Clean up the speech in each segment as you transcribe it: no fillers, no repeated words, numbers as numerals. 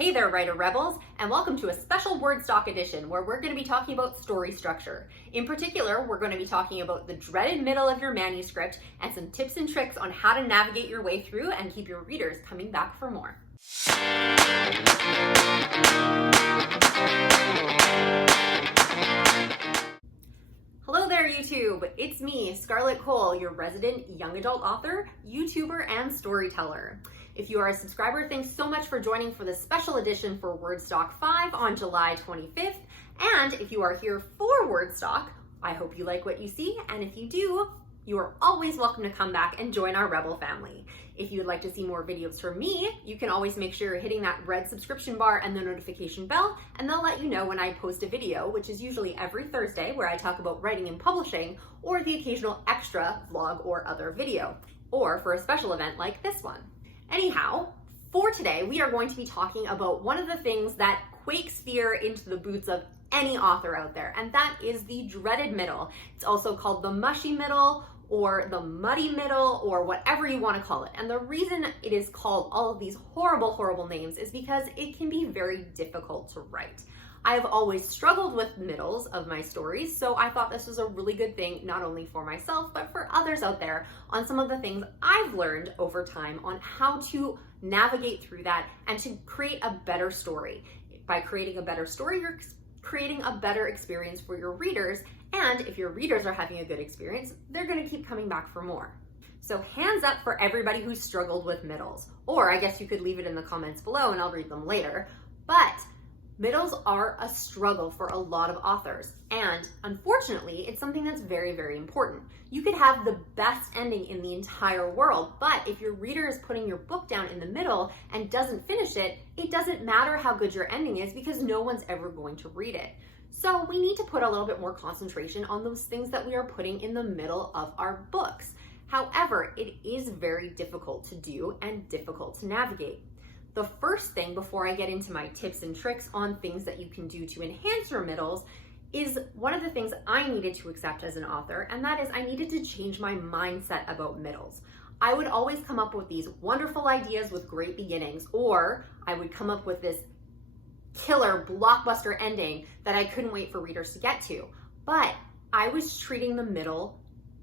Hey there, Writer Rebels, and welcome to a special Wordstock edition where we're going to be talking about story structure. In particular, we're going to be talking about the dreaded middle of your manuscript and some tips and tricks on how to navigate your way through and keep your readers coming back for more. Hello there, YouTube. It's me, Scarlett Kol, your resident young adult author, YouTuber, and storyteller. If you are a subscriber, thanks so much for joining for this special edition for Wordstock 5 on July 25th. And if you are here for Wordstock, I hope you like what you see. And if you do, you are always welcome to come back and join our Rebel family. If you would like to see more videos from me, you can always make sure you're hitting that red subscription bar and the notification bell, and they'll let you know when I post a video, which is usually every Thursday, where I talk about writing and publishing, or the occasional extra vlog or other video, or for a special event like this one. Anyhow, for today, we are going to be talking about one of the things that quakes fear into the boots of any author out there, and that is the dreaded middle. It's also called the mushy middle, or the muddy middle, or whatever you want to call it. And the reason it is called all of these horrible, horrible names is because it can be very difficult to write. I've always struggled with middles of my stories, so I thought this was a really good thing, not only for myself, but for others out there, on some of the things I've learned over time on how to navigate through that and to create a better story. By creating a better story, you're creating a better experience for your readers, and if your readers are having a good experience, they're going to keep coming back for more. So hands up for everybody who's struggled with middles, or I guess you could leave it in the comments below and I'll read them later. But middles are a struggle for a lot of authors, and unfortunately, it's something that's very, very important. You could have the best ending in the entire world, but if your reader is putting your book down in the middle and doesn't finish it, it doesn't matter how good your ending is because no one's ever going to read it. So we need to put a little bit more concentration on those things that we are putting in the middle of our books. However, it is very difficult to do and difficult to navigate. The first thing, before I get into my tips and tricks on things that you can do to enhance your middles, is one of the things I needed to accept as an author, and that is I needed to change my mindset about middles. I would always come up with these wonderful ideas with great beginnings, or I would come up with this killer blockbuster ending that I couldn't wait for readers to get to. But I was treating the middle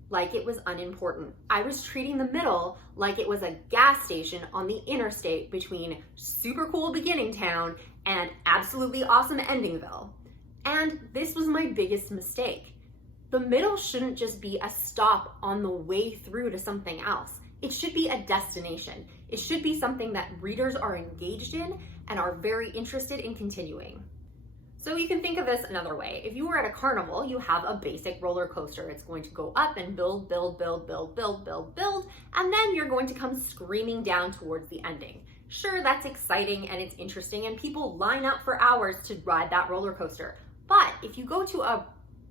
like it was unimportant. I was treating the middle like it was a gas station on the interstate between super cool beginning town and absolutely awesome endingville. And this was my biggest mistake. The middle shouldn't just be a stop on the way through to something else. It should be a destination. It should be something that readers are engaged in and are very interested in continuing. So you can think of this another way. If you were at a carnival, you have a basic roller coaster. It's going to go up and build, build, build, build, build, build, build, and then you're going to come screaming down towards the ending. Sure, that's exciting and it's interesting and people line up for hours to ride that roller coaster. But if you go to a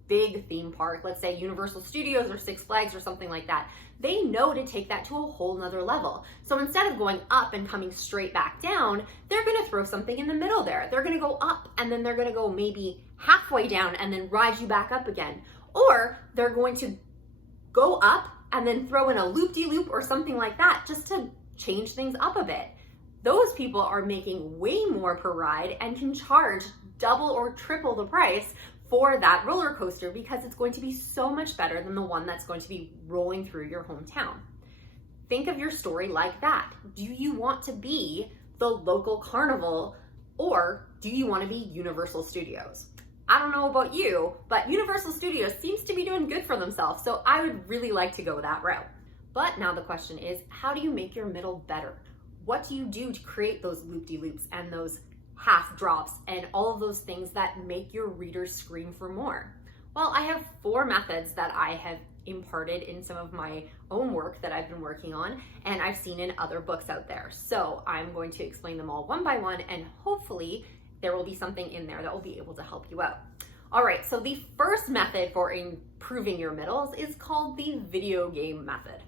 big theme park, let's say Universal Studios or Six Flags or something like that, they know to take that to a whole nother level. So instead of going up and coming straight back down, they're gonna throw something in the middle there. They're gonna go up and then they're gonna go maybe halfway down and then ride you back up again. Or they're going to go up and then throw in a loop-de-loop or something like that just to change things up a bit. Those people are making way more per ride and can charge double or triple the price for that roller coaster because it's going to be so much better than the one that's going to be rolling through your hometown. Think of your story like that. Do you want to be the local carnival, or do you want to be Universal Studios? I don't know about you, but Universal Studios seems to be doing good for themselves, so I would really like to go that route. But now the question is, how do you make your middle better? What do you do to create those loop-de-loops and those half drops and all of those things that make your readers scream for more? Well, I have 4 methods that I have imparted in some of my own work that I've been working on and I've seen in other books out there. So I'm going to explain them all one by one, and hopefully there will be something in there that will be able to help you out. All right, so the first method for improving your middles is called the video game method.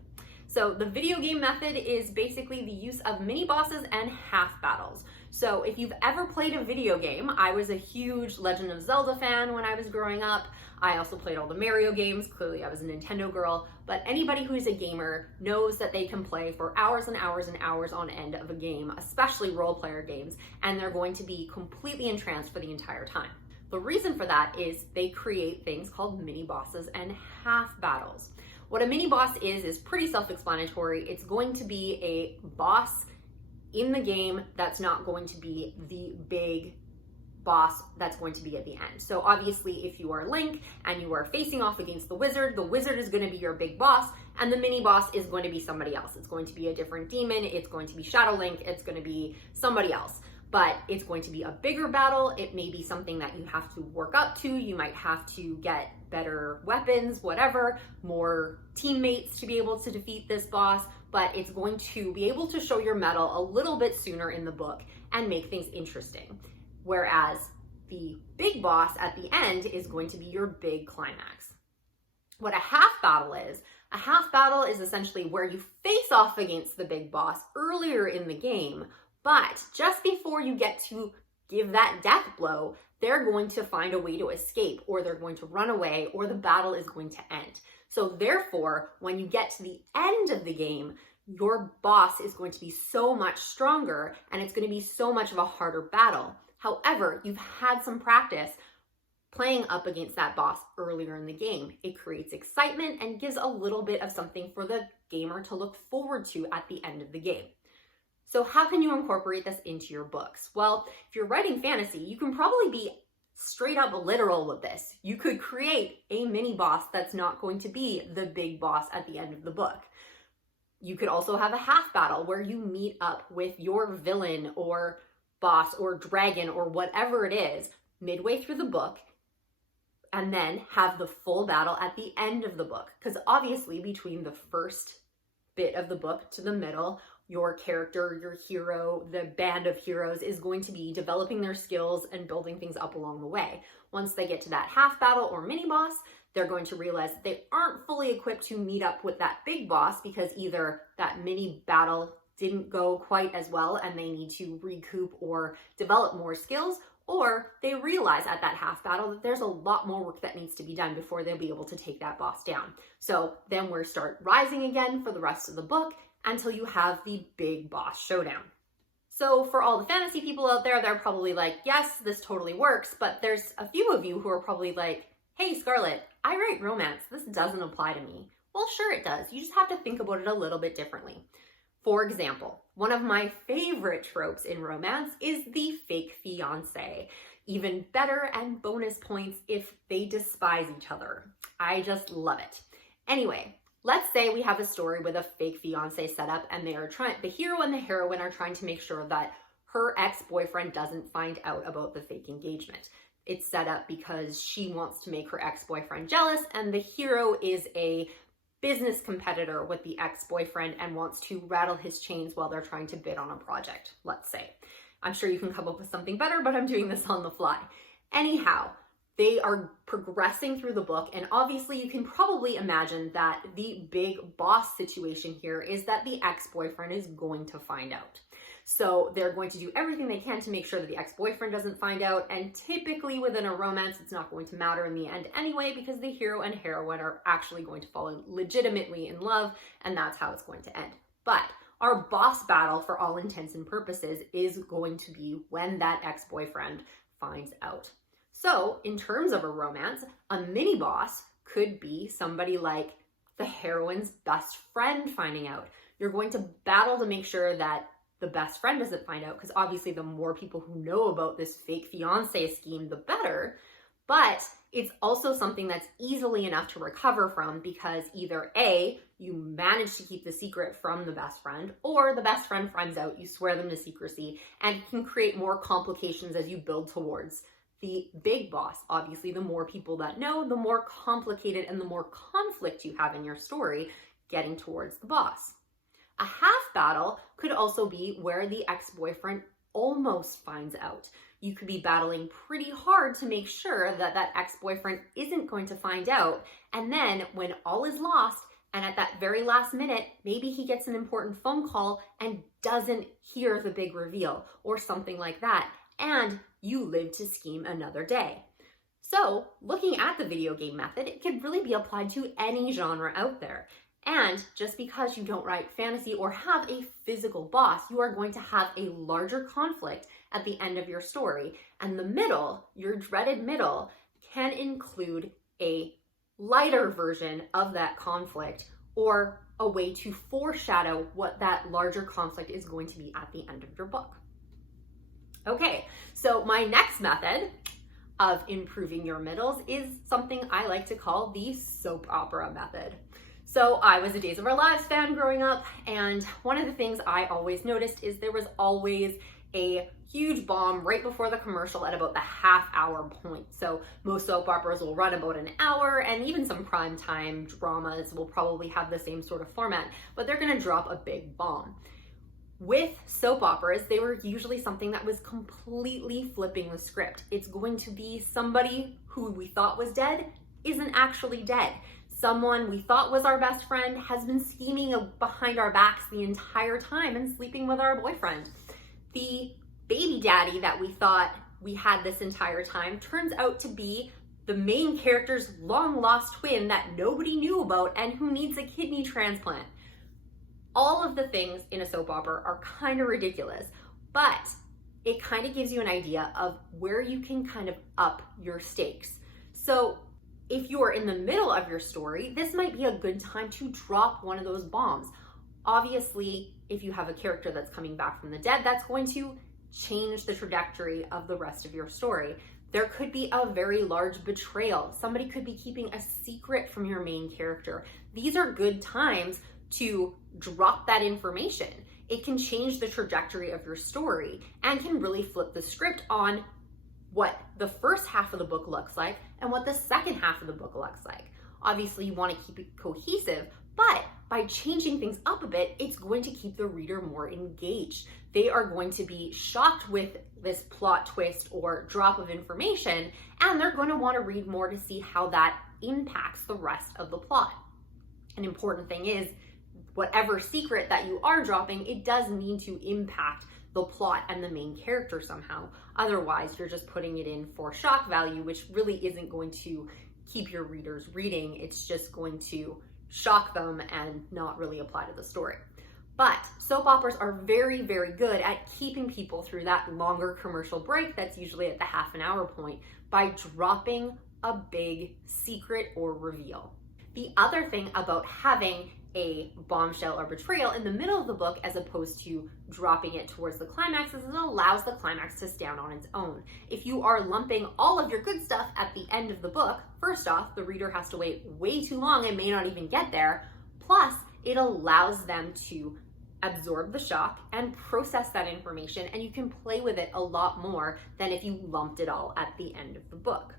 So the video game method is basically the use of mini bosses and half battles. So if you've ever played a video game, I was a huge Legend of Zelda fan when I was growing up. I also played all the Mario games. Clearly I was a Nintendo girl, but anybody who's a gamer knows that they can play for hours and hours and hours on end of a game, especially role player games, and they're going to be completely entranced for the entire time. The reason for that is they create things called mini bosses and half battles. What a mini boss is pretty self-explanatory. It's going to be a boss in the game that's not going to be the big boss that's going to be at the end. So obviously if you are Link and you are facing off against the wizard is going to be your big boss, and the mini boss is going to be somebody else. It's going to be a different demon, it's going to be Shadow Link, it's going to be somebody else. But it's going to be a bigger battle. It may be something that you have to work up to. You might have to get better weapons, whatever, more teammates to be able to defeat this boss, but it's going to be able to show your mettle a little bit sooner in the book and make things interesting. Whereas the big boss at the end is going to be your big climax. What a half battle is essentially where you face off against the big boss earlier in the game, but just before you get to give that death blow, they're going to find a way to escape, or they're going to run away, or the battle is going to end. So therefore, when you get to the end of the game, your boss is going to be so much stronger, and it's going to be so much of a harder battle. However, you've had some practice playing up against that boss earlier in the game. It creates excitement and gives a little bit of something for the gamer to look forward to at the end of the game. So how can you incorporate this into your books? Well, if you're writing fantasy, you can probably be straight up literal with this. You could create a mini boss that's not going to be the big boss at the end of the book. You could also have a half battle where you meet up with your villain or boss or dragon or whatever it is midway through the book, and then have the full battle at the end of the book. Because obviously between the first bit of the book to the middle, your character, your hero, the band of heroes is going to be developing their skills and building things up along the way. Once they get to that half battle or mini boss, they're going to realize that they aren't fully equipped to meet up with that big boss because either that mini battle didn't go quite as well and they need to recoup or develop more skills, or they realize at that half battle that there's a lot more work that needs to be done before they'll be able to take that boss down. So then we start rising again for the rest of the book until you have the big boss showdown. So for all the fantasy people out there, they're probably like, yes, this totally works, but there's a few of you who are probably like, hey, Scarlett, I write romance. This doesn't apply to me. Well, sure it does. You just have to think about it a little bit differently. For example, one of my favorite tropes in romance is the fake fiance. Even better and bonus points if they despise each other. I just love it. Anyway, let's say we have a story with a fake fiance set up and the hero and the heroine are trying to make sure that her ex-boyfriend doesn't find out about the fake engagement. It's set up because she wants to make her ex-boyfriend jealous, and the hero is a business competitor with the ex-boyfriend and wants to rattle his chains while they're trying to bid on a project, let's say. I'm sure you can come up with something better, but I'm doing this on the fly. Anyhow, they are progressing through the book, and obviously you can probably imagine that the big boss situation here is that the ex-boyfriend is going to find out. So they're going to do everything they can to make sure that the ex-boyfriend doesn't find out, and typically within a romance, it's not going to matter in the end anyway, because the hero and heroine are actually going to fall legitimately in love, and that's how it's going to end. But our boss battle, for all intents and purposes, is going to be when that ex-boyfriend finds out. So in terms of a romance, a mini boss could be somebody like the heroine's best friend finding out. You're going to battle to make sure that the best friend doesn't find out, because obviously the more people who know about this fake fiance scheme, the better. But it's also something that's easily enough to recover from, because either A, you manage to keep the secret from the best friend, or the best friend finds out, you swear them to secrecy, and can create more complications as you build towards the big boss. Obviously, the more people that know, the more complicated and the more conflict you have in your story getting towards the boss. A half battle could also be where the ex-boyfriend almost finds out. You could be battling pretty hard to make sure that that ex-boyfriend isn't going to find out. And then when all is lost, And at that very last minute, maybe he gets an important phone call and doesn't hear the big reveal or something like that. And you live to scheme another day. So looking at the video game method, it could really be applied to any genre out there. And just because you don't write fantasy or have a physical boss, you are going to have a larger conflict at the end of your story. And the middle, your dreaded middle, can include a lighter version of that conflict or a way to foreshadow what that larger conflict is going to be at the end of your book. Okay, so my next method of improving your middles is something I like to call the soap opera method. So I was a Days of Our Lives fan growing up, and one of the things I always noticed is there was always a huge bomb right before the commercial at about the half-hour point. So most soap operas will run about an hour, and even some primetime dramas will probably have the same sort of format, but they're gonna drop a big bomb. With soap operas, they were usually something that was completely flipping the script. It's going to be somebody who we thought was dead isn't actually dead. Someone we thought was our best friend has been scheming behind our backs the entire time and sleeping with our boyfriend. The baby daddy that we thought we had this entire time turns out to be the main character's long lost twin that nobody knew about and who needs a kidney transplant. All of the things in a soap opera are kind of ridiculous, but it kind of gives you an idea of where you can kind of up your stakes. So if you are in the middle of your story, this might be a good time to drop one of those bombs. Obviously, if you have a character that's coming back from the dead, that's going to change the trajectory of the rest of your story. There could be a very large betrayal. Somebody could be keeping a secret from your main character. These are good times to drop that information. It can change the trajectory of your story and can really flip the script on what the first half of the book looks like and what the second half of the book looks like. Obviously, you want to keep it cohesive, but by changing things up a bit, it's going to keep the reader more engaged. They are going to be shocked with this plot twist or drop of information, and they're going to want to read more to see how that impacts the rest of the plot. An important thing is, whatever secret that you are dropping, it does need to impact the plot and the main character somehow. Otherwise, you're just putting it in for shock value, which really isn't going to keep your readers reading. It's just going to shock them and not really apply to the story. But soap operas are very, very good at keeping people through that longer commercial break that's usually at the half an hour point by dropping a big secret or reveal. The other thing about having a bombshell or betrayal in the middle of the book as opposed to dropping it towards the climax is it allows the climax to stand on its own. If you are lumping all of your good stuff at the end of the book, first off, the reader has to wait way too long and may not even get there. Plus, it allows them to absorb the shock and process that information, and you can play with it a lot more than if you lumped it all at the end of the book.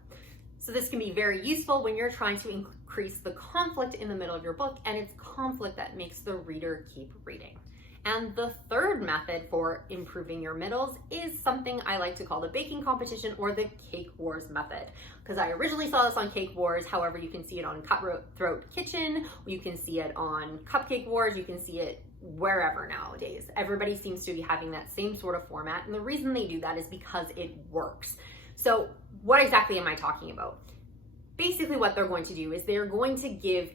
So this can be very useful when you're trying to increase the conflict in the middle of your book, and it's conflict that makes the reader keep reading. And the third method for improving your middles is something I like to call the baking competition or the Cake Wars method. Because I originally saw this on Cake Wars, however, you can see it on Cutthroat Kitchen, you can see it on Cupcake Wars, you can see it wherever nowadays. Everybody seems to be having that same sort of format, and the reason they do that is because it works. So what exactly am I talking about? Basically what they're going to do is they're going to give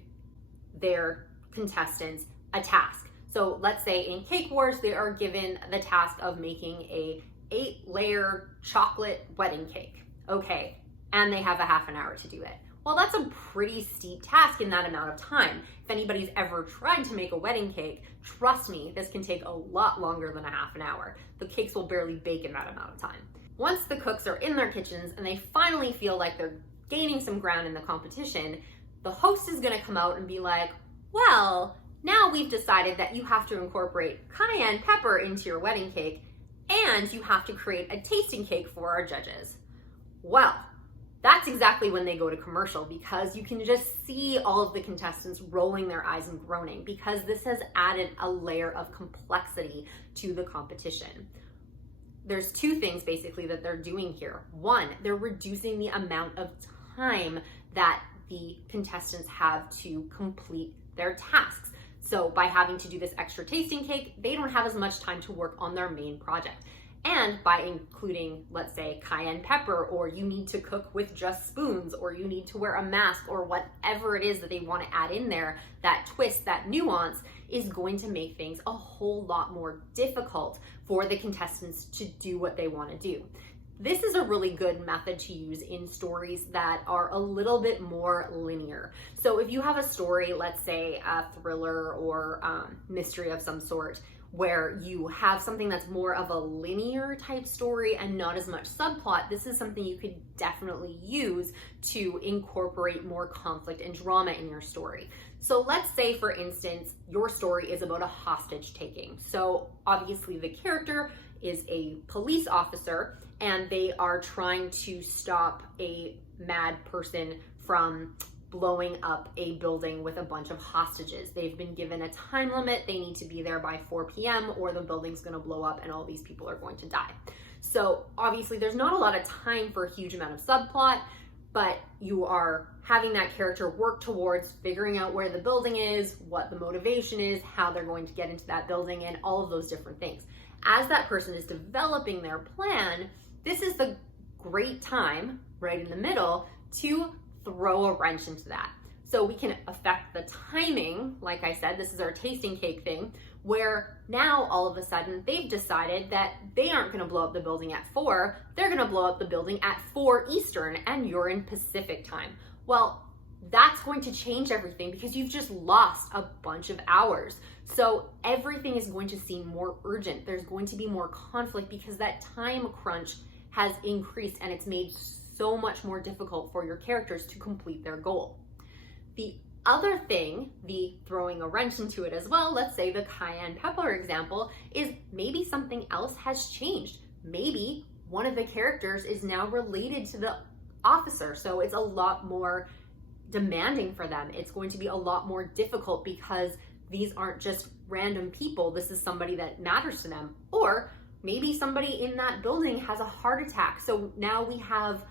their contestants a task. So let's say in Cake Wars, they are given the task of making a 8-layer chocolate wedding cake. Okay, and they have a half an hour to do it. Well, that's a pretty steep task in that amount of time. If anybody's ever tried to make a wedding cake, trust me, this can take a lot longer than a half an hour. The cakes will barely bake in that amount of time. Once the cooks are in their kitchens and they finally feel like they're gaining some ground in the competition, the host is gonna come out and be like, well, now we've decided that you have to incorporate cayenne pepper into your wedding cake and you have to create a tasting cake for our judges. Well, that's exactly when they go to commercial, because you can just see all of the contestants rolling their eyes and groaning because this has added a layer of complexity to the competition. There's two things basically that they're doing here. One, they're reducing the amount of time that the contestants have to complete their tasks. So by having to do this extra tasting cake, they don't have as much time to work on their main project. And by including, let's say, cayenne pepper, or you need to cook with just spoons, or you need to wear a mask, or whatever it is that they want to add in there, that twist, that nuance is going to make things a whole lot more difficult for the contestants to do what they want to do. This is a really good method to use in stories that are a little bit more linear. So if you have a story, let's say a thriller or mystery of some sort, where you have something that's more of a linear type story and not as much subplot, this is something you could definitely use to incorporate more conflict and drama in your story. So let's say, for instance, your story is about a hostage taking. So obviously the character is a police officer and they are trying to stop a mad person from blowing up a building with a bunch of hostages. They've been given a time limit. They need to be there by 4 p.m. or the building's going to blow up and all these people are going to die. So obviously there's not a lot of time for a huge amount of subplot, but you are having that character work towards figuring out where the building is, what the motivation is, how they're going to get into that building, and all of those different things. As that person is developing their plan, this is the great time, right in the middle, to throw a wrench into that. So we can affect the timing. Like I said, this is our tasting cake thing, where now all of a sudden they've decided that they aren't going to blow up the building at 4, they're going to blow up the building at 4 Eastern and you're in Pacific time. Well, that's going to change everything because you've just lost a bunch of hours. So everything is going to seem more urgent. There's going to be more conflict because that time crunch has increased and it's made so much more difficult for your characters to complete their goal. The other thing, the throwing a wrench into it as well, let's say the cayenne pepper example, is maybe something else has changed. Maybe one of the characters is now related to the officer, so it's a lot more demanding for them. It's going to be a lot more difficult because these aren't just random people. This is somebody that matters to them. Or maybe somebody in that building has a heart attack, so now we have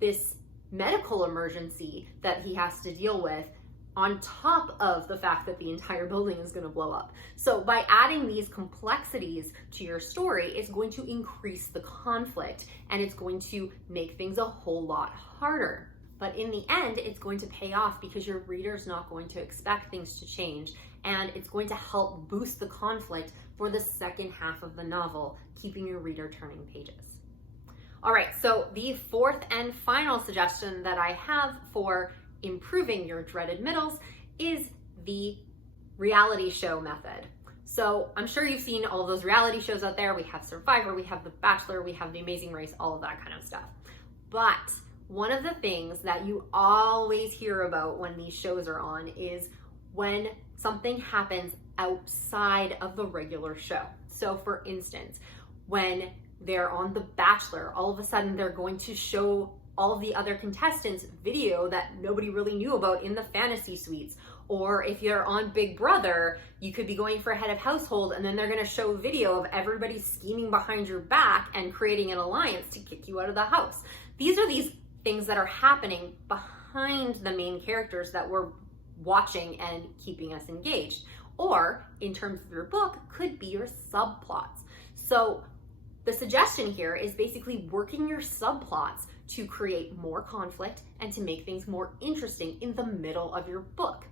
this medical emergency that he has to deal with on top of the fact that the entire building is going to blow up. So by adding these complexities to your story, it's going to increase the conflict and it's going to make things a whole lot harder. But in the end, it's going to pay off because your reader's not going to expect things to change, and it's going to help boost the conflict for the second half of the novel, keeping your reader turning pages. All right, so the fourth and final suggestion that I have for improving your dreaded middles is the reality show method. So I'm sure you've seen all those reality shows out there. We have Survivor, we have The Bachelor, we have The Amazing Race, all of that kind of stuff. But one of the things that you always hear about when these shows are on is when something happens outside of the regular show. So for instance, when they're on The Bachelor, all of a sudden they're going to show all of the other contestants video that nobody really knew about in the fantasy suites. Or if you're on Big Brother, you could be going for head of household and then they're going to show video of everybody scheming behind your back and creating an alliance to kick you out of the house. These are these things that are happening behind the main characters that we're watching and keeping us engaged. Or in terms of your book, could be your subplots. So the suggestion here is basically working your subplots to create more conflict and to make things more interesting in the middle of your book.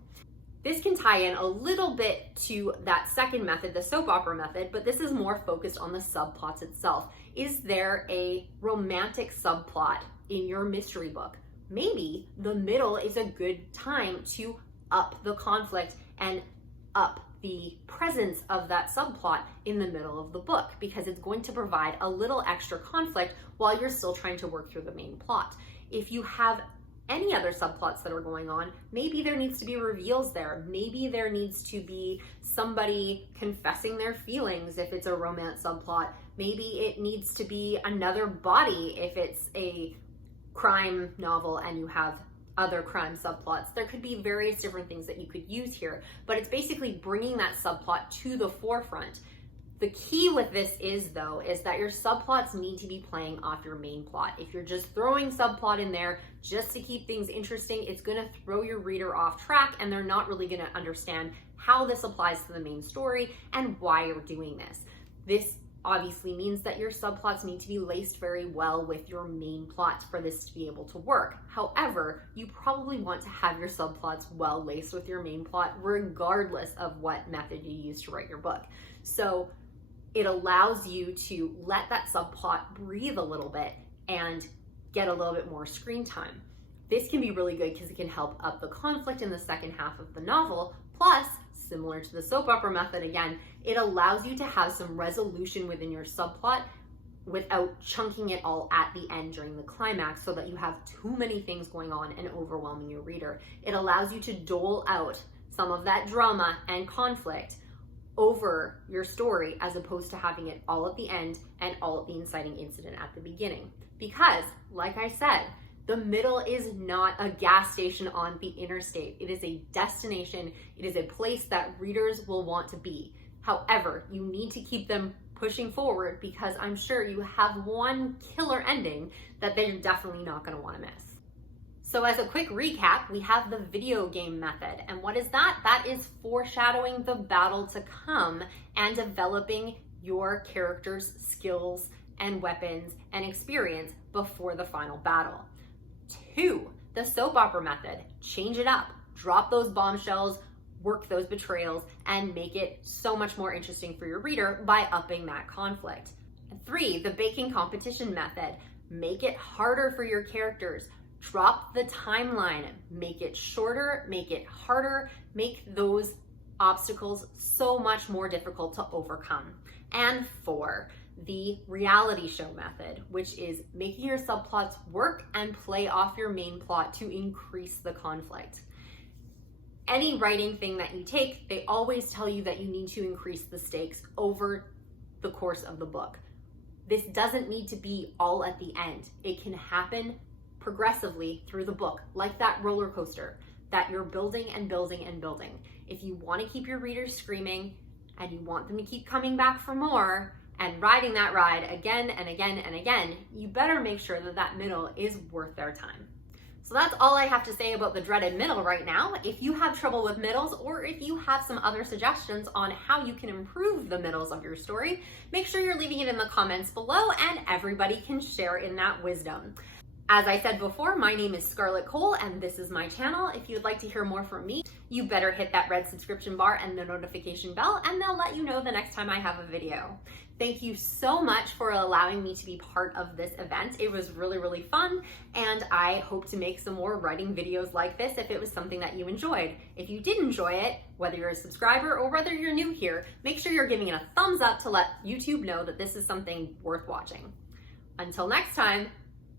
This can tie in a little bit to that second method, the soap opera method, but this is more focused on the subplots itself. Is there a romantic subplot in your mystery book? Maybe the middle is a good time to up the conflict and up the presence of that subplot in the middle of the book, because it's going to provide a little extra conflict while you're still trying to work through the main plot. If you have any other subplots that are going on, maybe there needs to be reveals there. Maybe there needs to be somebody confessing their feelings if it's a romance subplot. Maybe it needs to be another body if it's a crime novel and you have other crime subplots. There could be various different things that you could use here, but it's basically bringing that subplot to the forefront. The key with this is that your subplots need to be playing off your main plot. If you're just throwing subplot in there just to keep things interesting, it's gonna throw your reader off track and they're not really gonna understand how this applies to the main story and why you're doing this. This obviously means that your subplots need to be laced very well with your main plot for this to be able to work. However, you probably want to have your subplots well laced with your main plot regardless of what method you use to write your book. So it allows you to let that subplot breathe a little bit and get a little bit more screen time. This can be really good because it can help up the conflict in the second half of the novel. Plus, similar to the soap opera method again, it allows you to have some resolution within your subplot without chunking it all at the end during the climax so that you have too many things going on and overwhelming your reader. It allows you to dole out some of that drama and conflict over your story as opposed to having it all at the end and all at the inciting incident at the beginning. Because, like I said, the middle is not a gas station on the interstate. It is a destination. It is a place that readers will want to be. However, you need to keep them pushing forward because I'm sure you have one killer ending that they're definitely not going to want to miss. So as a quick recap, we have the video game method. And what is that? That is foreshadowing the battle to come and developing your character's skills and weapons and experience before the final battle. 2, the soap opera method. Change it up. Drop those bombshells, work those betrayals, and make it so much more interesting for your reader by upping that conflict. 3, the baking competition method. Make it harder for your characters. Drop the timeline, make it shorter, make it harder, make those obstacles so much more difficult to overcome. And 4, the reality show method, which is making your subplots work and play off your main plot to increase the conflict. Any writing thing that you take, they always tell you that you need to increase the stakes over the course of the book. This doesn't need to be all at the end. It can happen progressively through the book, like that roller coaster that you're building and building and building. If you want to keep your readers screaming and you want them to keep coming back for more and riding that ride again and again and again, you better make sure that that middle is worth their time. So that's all I have to say about the dreaded middle right now. If you have trouble with middles, or if you have some other suggestions on how you can improve the middles of your story, make sure you're leaving it in the comments below and everybody can share in that wisdom. As I said before, my name is Scarlett Kol and this is my channel. If you'd like to hear more from me, you better hit that red subscription bar and the notification bell and they'll let you know the next time I have a video. Thank you so much for allowing me to be part of this event. It was really, really fun and I hope to make some more writing videos like this if it was something that you enjoyed. If you did enjoy it, whether you're a subscriber or whether you're new here, make sure you're giving it a thumbs up to let YouTube know that this is something worth watching. Until next time,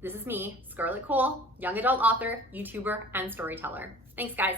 this is me, Scarlett Kol, young adult author, YouTuber, and storyteller. Thanks, guys.